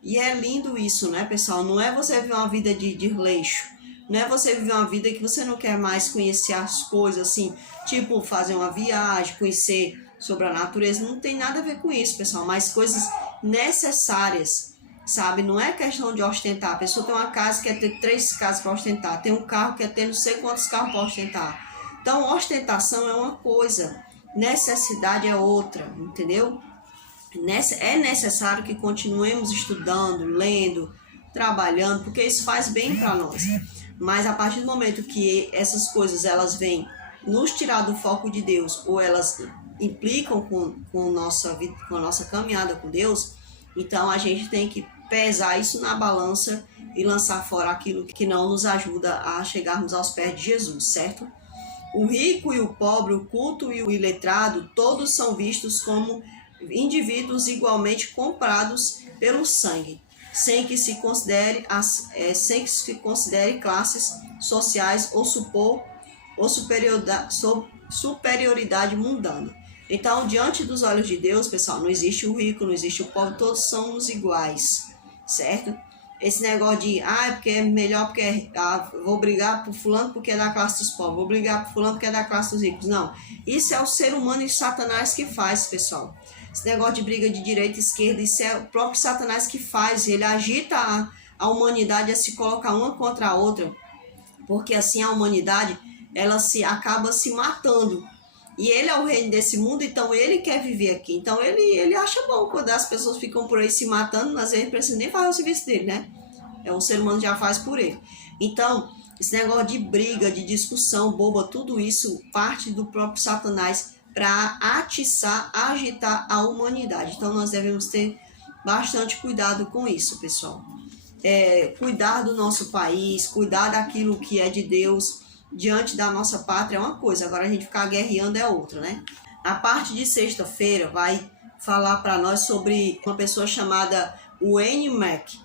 E é lindo isso, né, pessoal? Não é você viver uma vida de desleixo. Não é você viver uma vida que você não quer mais conhecer as coisas, assim, tipo fazer uma viagem, conhecer sobre a natureza. Não tem nada a ver com isso, pessoal, mas coisas necessárias, sabe? Não é questão de ostentar. A pessoa tem uma casa, quer ter 3 casas para ostentar. Tem um carro, quer ter não sei quantos carros para ostentar. Então, ostentação é uma coisa, necessidade é outra, entendeu? É necessário que continuemos estudando, lendo, trabalhando, porque isso faz bem para nós. Mas a partir do momento que essas coisas elas vêm nos tirar do foco de Deus, ou elas implicam com a nossa caminhada com Deus, então a gente tem que pesar isso na balança e lançar fora aquilo que não nos ajuda a chegarmos aos pés de Jesus, certo? O rico e o pobre, o culto e o iletrado, todos são vistos como indivíduos igualmente comprados pelo sangue, sem que se considere classes sociais ou superioridade mundana. Então, diante dos olhos de Deus, pessoal, não existe o rico, não existe o pobre, todos somos iguais, certo? Esse negócio de, é porque é melhor, porque vou brigar por fulano porque é da classe dos pobres, vou brigar por fulano porque é da classe dos ricos. Não, isso é o ser humano e Satanás que faz, pessoal. Esse negócio de briga de direita e esquerda, isso é o próprio Satanás que faz. Ele agita a humanidade a se colocar uma contra a outra, porque assim a humanidade, ela acaba se matando. E ele é o reino desse mundo, então ele quer viver aqui. Então ele acha bom quando as pessoas ficam por aí se matando, mas ele não precisa nem fazer o serviço dele, né? O ser humano já faz por ele. Então, esse negócio de briga, de discussão boba, tudo isso parte do próprio Satanás para atiçar, agitar a humanidade. Então nós devemos ter bastante cuidado com isso, pessoal. Cuidar do nosso país, cuidar daquilo que é de Deus, diante da nossa pátria é uma coisa, agora a gente ficar guerreando é outra, né? A parte de sexta-feira vai falar para nós sobre uma pessoa chamada Wayne Mack,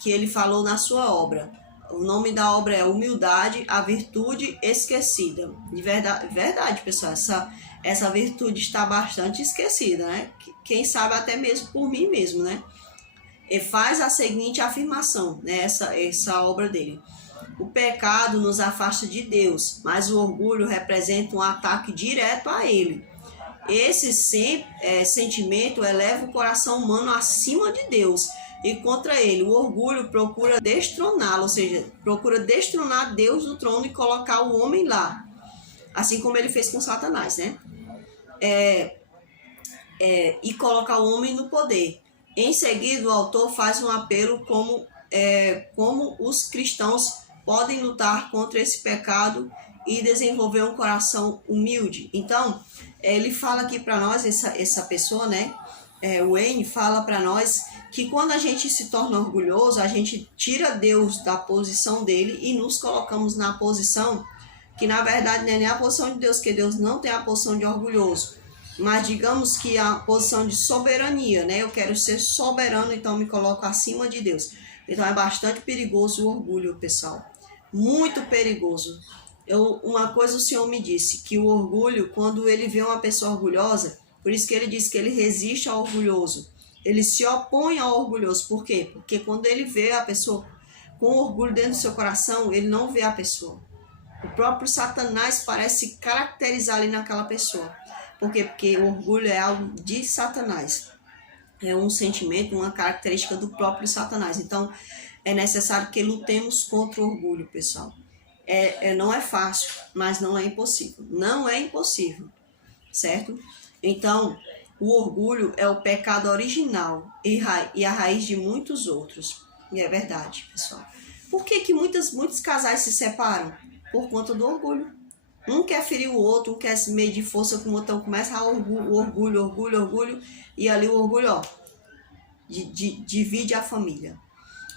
que ele falou na sua obra. O nome da obra é Humildade, a Virtude Esquecida. De verdade, pessoal, essa virtude está bastante esquecida, né? Quem sabe até mesmo por mim mesmo, né? E faz a seguinte afirmação, né? Essa obra dele. O pecado nos afasta de Deus, mas o orgulho representa um ataque direto a ele. Esse sentimento eleva o coração humano acima de Deus e contra ele. O orgulho procura destroná-lo, ou seja, procura destronar Deus do trono e colocar o homem lá, assim como ele fez com Satanás, né? E colocar o homem no poder. Em seguida, o autor faz um apelo como os cristãos podem lutar contra esse pecado e desenvolver um coração humilde. Então, ele fala aqui para nós, essa pessoa, né? O Wayne fala para nós que quando a gente se torna orgulhoso, a gente tira Deus da posição dele e nos colocamos na posição que, na verdade, não é nem a posição de Deus, porque Deus não tem a posição de orgulhoso. Mas digamos que a posição de soberania, né? Eu quero ser soberano, então me coloco acima de Deus. Então é bastante perigoso o orgulho, pessoal. Muito perigoso. Uma coisa o Senhor me disse, que o orgulho, quando ele vê uma pessoa orgulhosa, por isso que ele diz que ele resiste ao orgulhoso. Ele se opõe ao orgulhoso. Por quê? Porque quando ele vê a pessoa com orgulho dentro do seu coração, ele não vê a pessoa. O próprio Satanás parece se caracterizar ali naquela pessoa. Por quê? Porque o orgulho é algo de Satanás. É um sentimento, uma característica do próprio Satanás. Então, é necessário que lutemos contra o orgulho, pessoal. Não é fácil, mas não é impossível. Não é impossível, certo? Então, o orgulho é o pecado original e a raiz de muitos outros. E é verdade, pessoal. Por que muitos casais se separam? Por conta do orgulho. Um quer ferir o outro, um quer se medir força com o outro, então começa o orgulho, e ali o orgulho, divide a família.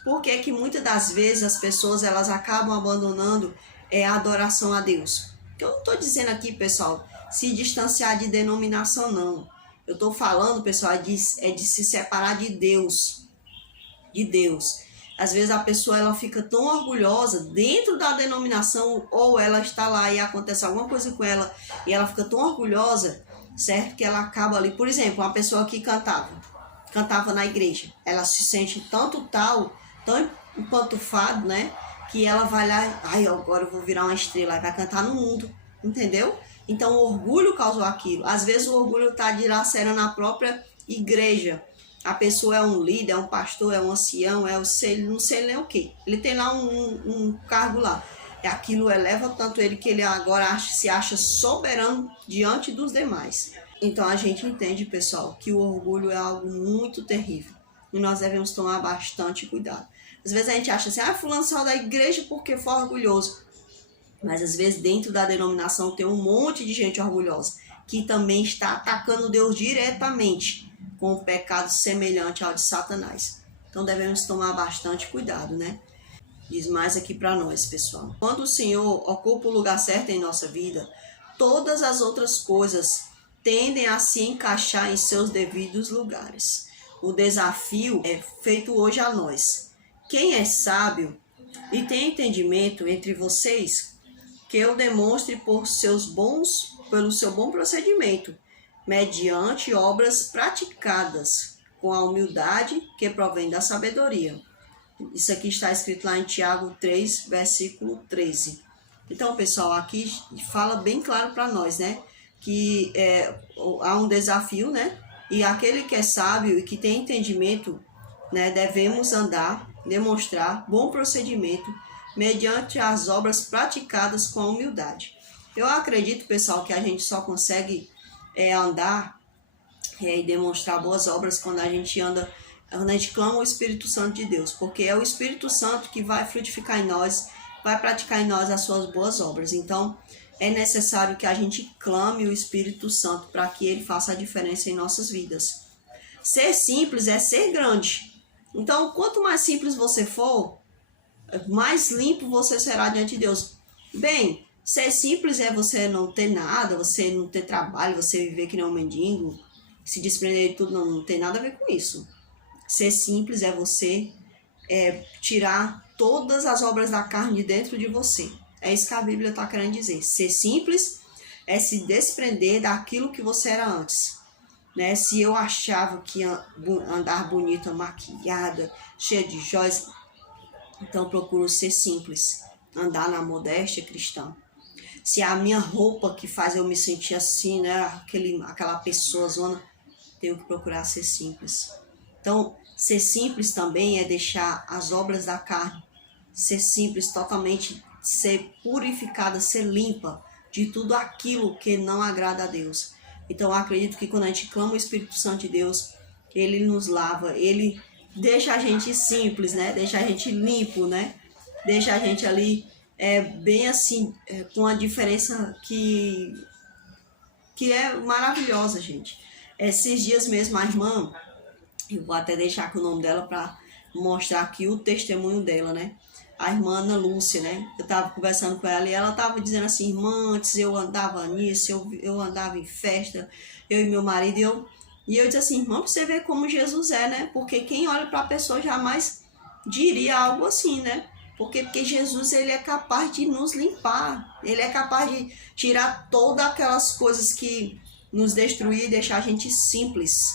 Por que muitas das vezes as pessoas elas acabam abandonando a adoração a Deus? Porque eu não estou dizendo aqui, pessoal, se distanciar de denominação, não. Eu estou falando, pessoal, de se separar de Deus. De Deus. Às vezes a pessoa ela fica tão orgulhosa dentro da denominação, ou ela está lá e acontece alguma coisa com ela e ela fica tão orgulhosa, certo? Que ela acaba ali. Por exemplo, uma pessoa que cantava na igreja, ela se sente tão empantufado, né? Que ela vai lá, agora eu vou virar uma estrela, vai cantar no mundo, entendeu? Então o orgulho causou aquilo. Às vezes o orgulho está dilacerando na própria igreja. A pessoa é um líder, é um pastor, é um ancião, não sei nem o que. Ele tem lá um cargo lá. aquilo eleva tanto ele que ele agora se acha soberano diante dos demais. Então a gente entende, pessoal, que o orgulho é algo muito terrível e nós devemos tomar bastante cuidado. Às vezes a gente acha assim, fulano saiu da igreja porque foi orgulhoso. Mas às vezes dentro da denominação tem um monte de gente orgulhosa que também está atacando Deus diretamente com um pecado semelhante ao de Satanás. Então devemos tomar bastante cuidado, né? Diz mais aqui para nós, pessoal. Quando o Senhor ocupa o lugar certo em nossa vida, todas as outras coisas tendem a se encaixar em seus devidos lugares. O desafio é feito hoje a nós. Quem é sábio e tem entendimento entre vocês, que eu demonstre pelo seu bom procedimento, mediante obras praticadas, com a humildade que provém da sabedoria. Isso aqui está escrito lá em Tiago 3, versículo 13. Então, pessoal, aqui fala bem claro para nós, né? Que há um desafio, né? E aquele que é sábio e que tem entendimento, né? Devemos demonstrar bom procedimento, mediante as obras praticadas com a humildade. Eu acredito, pessoal, que a gente só consegue andar e demonstrar boas obras quando a gente clama o Espírito Santo de Deus, porque é o Espírito Santo que vai frutificar em nós, vai praticar em nós as suas boas obras. Então, é necessário que a gente clame o Espírito Santo para que ele faça a diferença em nossas vidas. Ser simples é ser grande. Então, quanto mais simples você for, mais limpo você será diante de Deus. Bem, ser simples é você não ter nada, você não ter trabalho, você viver que nem um mendigo, se desprender de tudo, não tem nada a ver com isso. Ser simples é você tirar todas as obras da carne de dentro de você. É isso que a Bíblia está querendo dizer. Ser simples é se desprender daquilo que você era antes. Né? Se eu achava que ia andar bonita, maquiada, cheia de joias, então procuro ser simples, andar na modéstia cristã. Se a minha roupa que faz eu me sentir assim, né, aquela pessoa zona, tenho que procurar ser simples. Então, ser simples também é deixar as obras da carne, ser simples totalmente, ser purificada, ser limpa de tudo aquilo que não agrada a Deus. Então, eu acredito que quando a gente clama o Espírito Santo de Deus, ele nos lava, ele deixa a gente simples, né? Deixa a gente limpo, né? Deixa a gente ali bem assim, com a diferença que é maravilhosa, gente. Esses dias mesmo, a irmã, eu vou até deixar aqui o nome dela para mostrar aqui o testemunho dela, né? A irmã Ana Lúcia, né? Eu estava conversando com ela e ela estava dizendo assim, irmã, antes eu andava nisso, eu andava em festa, eu e meu marido, e eu disse assim, irmã, pra você ver como Jesus é, né? Porque quem olha para a pessoa jamais diria algo assim, né? Porque Jesus, ele é capaz de nos limpar, ele é capaz de tirar todas aquelas coisas que nos destruir e deixar a gente simples,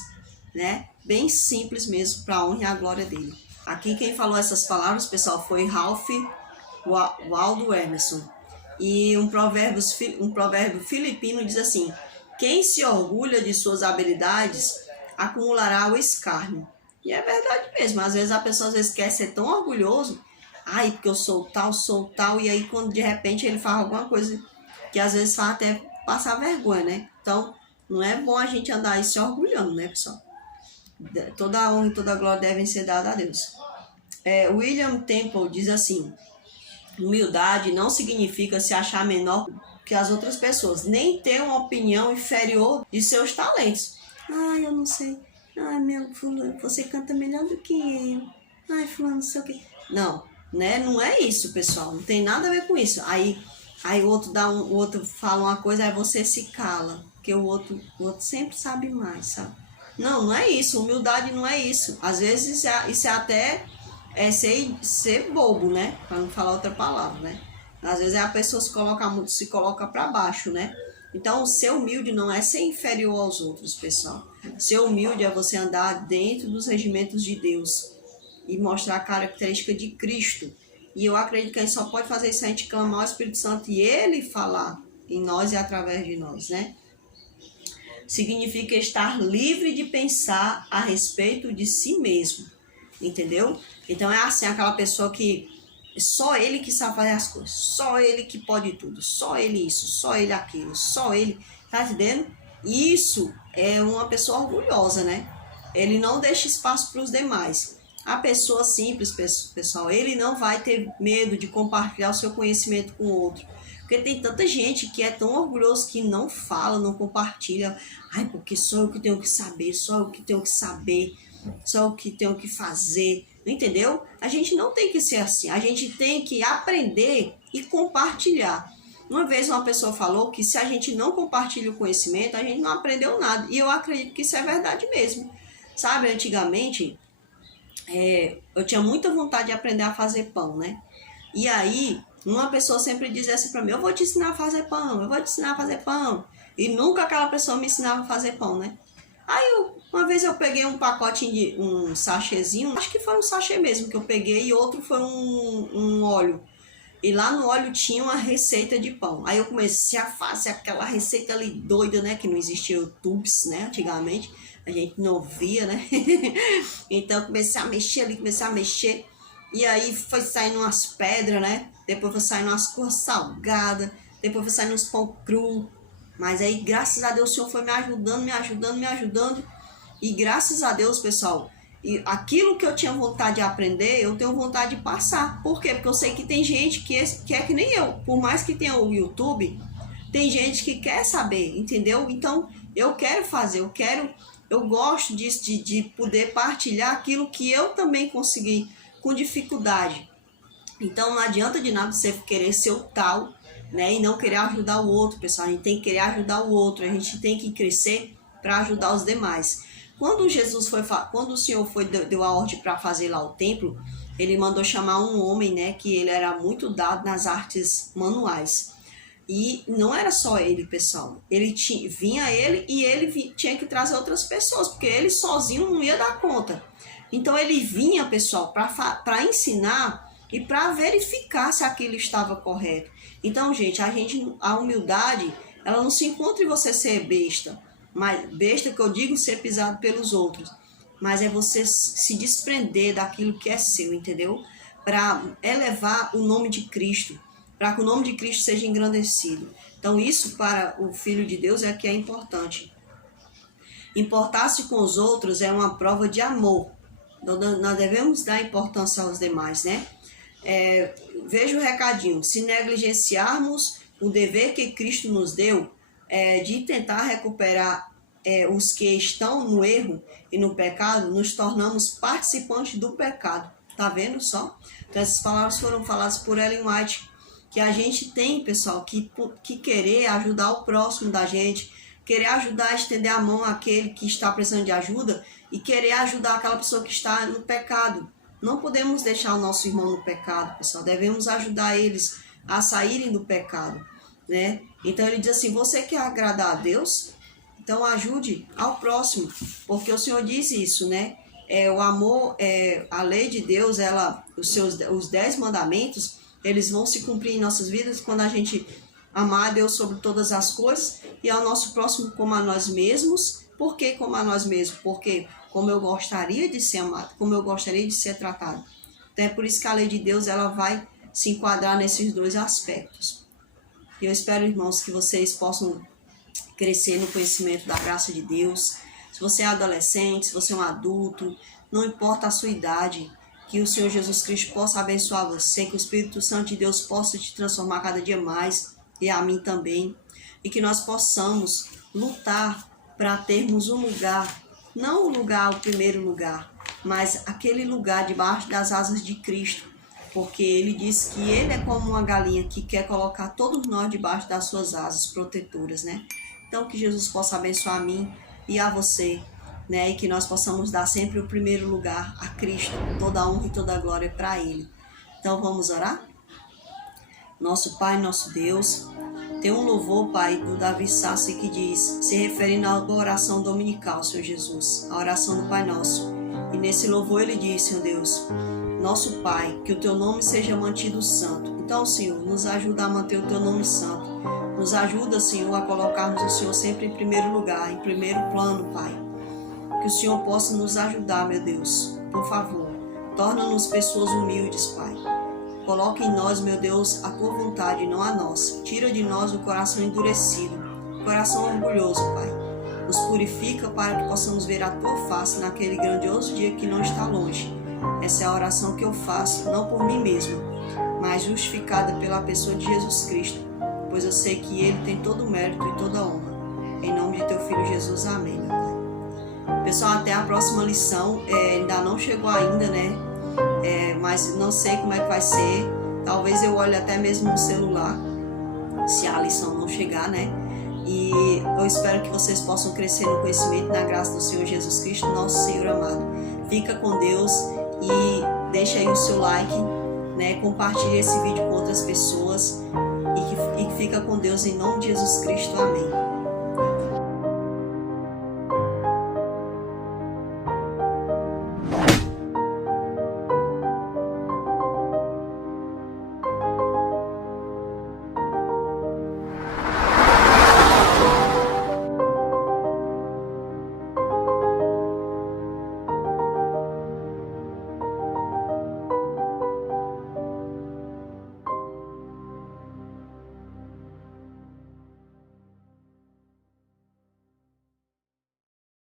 né? Bem simples mesmo, para a honra e a glória dele. Aqui quem falou essas palavras, pessoal, foi Ralph Waldo Emerson. E um provérbio filipino diz assim, quem se orgulha de suas habilidades acumulará o escárnio. E é verdade mesmo, às vezes a pessoa quer ser tão orgulhoso, porque eu sou tal, e aí quando de repente ele faz alguma coisa que às vezes faz até passar vergonha, né? Então, não é bom a gente andar aí se orgulhando, né, pessoal? Toda a honra e toda a glória devem ser dadas a Deus. William Temple diz assim, humildade não significa se achar menor que as outras pessoas, nem ter uma opinião inferior de seus talentos. Eu não sei. Meu fulano, você canta melhor do que eu. Fulano, não sei o quê. Não, né? Não é isso, pessoal. Não tem nada a ver com isso. Aí o outro fala uma coisa, aí você se cala, porque o outro sempre sabe mais, sabe? Não é isso. Humildade não é isso. Às vezes isso é até ser bobo, né? Para não falar outra palavra, né? Às vezes a pessoa se coloca para baixo, né? Então, ser humilde não é ser inferior aos outros, pessoal. Ser humilde é você andar dentro dos regimentos de Deus e mostrar a característica de Cristo. E eu acredito que a gente só pode fazer isso se a gente clamar ao Espírito Santo e ele falar em nós e através de nós, né? Significa estar livre de pensar a respeito de si mesmo, entendeu? Então é assim, aquela pessoa que Só ele que sabe fazer as coisas, só ele que pode tudo, só ele isso, só ele aquilo, só ele, tá entendendo? Isso é uma pessoa orgulhosa, né? Ele não deixa espaço para os demais. A pessoa simples, pessoal, ele não vai ter medo de compartilhar o seu conhecimento com o outro. Porque tem tanta gente que é tão orgulhoso que não fala, não compartilha. Ai, porque só eu que tenho que saber, só eu que tenho que saber, só eu que tenho que fazer. Entendeu? A gente não tem que ser assim. A gente tem que aprender e compartilhar. Uma vez uma pessoa falou que se a gente não compartilha o conhecimento, a gente não aprendeu nada. E eu acredito que isso é verdade mesmo. Sabe, antigamente, eu tinha muita vontade de aprender a fazer pão, né? E aí, uma pessoa sempre dizia assim pra mim, eu vou te ensinar a fazer pão, eu vou te ensinar a fazer pão. E nunca aquela pessoa me ensinava a fazer pão, né? Aí, uma vez eu peguei um pacotinho de um sachêzinho, acho que foi um sachê mesmo que eu peguei, e outro foi um óleo. E lá no óleo tinha uma receita de pão. Aí eu comecei a fazer aquela receita ali doida, né? Que não existia YouTubes, né? Antigamente. A gente não via, né? Então eu comecei a mexer ali, comecei a mexer. E aí foi saindo umas pedras, né? Depois foi saindo umas cores salgadas. Depois foi saindo uns pão cru. Mas aí, graças a Deus, o Senhor foi me ajudando, me ajudando, me ajudando. E graças a Deus, pessoal, e aquilo que eu tinha vontade de aprender, eu tenho vontade de passar. Por quê? Porque eu sei que tem gente que é que nem eu. Por mais que tenha o YouTube, tem gente que quer saber, entendeu? Então, eu quero fazer, eu gosto disso, de poder partilhar aquilo que eu também consegui com dificuldade. Então, não adianta de nada você querer ser o tal, né? E não querer ajudar o outro, pessoal. A gente tem que querer ajudar o outro, a gente tem que crescer para ajudar os demais. Quando o Senhor deu a ordem para fazer lá o templo, ele mandou chamar um homem, né, que ele era muito dado nas artes manuais. E não era só ele, pessoal. Vinha ele e ele tinha que trazer outras pessoas, porque ele sozinho não ia dar conta. Então ele vinha, pessoal, para ensinar e para verificar se aquilo estava correto. Então, gente, a humildade, ela não se encontra em você ser besta. Mas besta que eu digo ser pisado pelos outros, mas é você se desprender daquilo que é seu, entendeu? Para elevar o nome de Cristo, para que o nome de Cristo seja engrandecido. Então isso para o Filho de Deus é que é importante. Importar-se com os outros é uma prova de amor. Então, nós devemos dar importância aos demais, né? Veja o recadinho. Se negligenciarmos o dever que Cristo nos deu, de tentar recuperar os que estão no erro e no pecado, nos tornamos participantes do pecado. Tá vendo só? Então essas palavras foram faladas por Ellen White, que a gente tem, pessoal, que querer ajudar o próximo da gente, querer ajudar a estender a mão àquele que está precisando de ajuda e querer ajudar aquela pessoa que está no pecado. Não podemos deixar o nosso irmão no pecado, pessoal. Devemos ajudar eles a saírem do pecado, né? Então ele diz assim, você quer agradar a Deus? Então ajude ao próximo, porque o Senhor diz isso, né? O amor, a lei de Deus, os 10 mandamentos, eles vão se cumprir em nossas vidas quando a gente amar a Deus sobre todas as coisas e ao nosso próximo como a nós mesmos. Por que como a nós mesmos? Porque como eu gostaria de ser amado, como eu gostaria de ser tratado. Então é por isso que a lei de Deus ela vai se enquadrar nesses dois aspectos. E eu espero, irmãos, que vocês possam crescer no conhecimento da graça de Deus. Se você é adolescente, se você é um adulto, não importa a sua idade, que o Senhor Jesus Cristo possa abençoar você, que o Espírito Santo de Deus possa te transformar cada dia mais, e a mim também, e que nós possamos lutar para termos um lugar, não o primeiro lugar, mas aquele lugar debaixo das asas de Cristo, porque ele diz que ele é como uma galinha que quer colocar todos nós debaixo das suas asas protetoras, né? Então que Jesus possa abençoar a mim e a você, né? E que nós possamos dar sempre o primeiro lugar a Cristo, toda a honra e toda a glória para Ele. Então vamos orar? Nosso Pai, nosso Deus, tem um louvor, Pai, do Davi Sassi que diz, se referindo à oração dominical, Senhor Jesus, a oração do Pai Nosso. E nesse louvor ele diz, Senhor Deus, nosso Pai, que o Teu nome seja mantido santo. Então, Senhor, nos ajuda a manter o Teu nome santo. Nos ajuda, Senhor, a colocarmos o Senhor sempre em primeiro lugar, em primeiro plano, Pai. Que o Senhor possa nos ajudar, meu Deus. Por favor, torna-nos pessoas humildes, Pai. Coloca em nós, meu Deus, a tua vontade, não a nossa. Tira de nós o coração endurecido, o coração orgulhoso, Pai. Nos purifica para que possamos ver a tua face naquele grandioso dia que não está longe. Essa é a oração que eu faço, não por mim mesma, mas justificada pela pessoa de Jesus Cristo, pois eu sei que Ele tem todo o mérito e toda a honra. Em nome de teu Filho Jesus, amém, meu Pai. Pessoal, até a próxima lição. Ainda não chegou ainda, né? Mas não sei como é que vai ser. Talvez eu olhe até mesmo no celular, se a lição não chegar, né? E eu espero que vocês possam crescer no conhecimento e na graça do Senhor Jesus Cristo, nosso Senhor amado. Fica com Deus e deixa aí o seu like, né? Compartilhe esse vídeo com outras pessoas e que fica com Deus em nome de Jesus Cristo. Amém.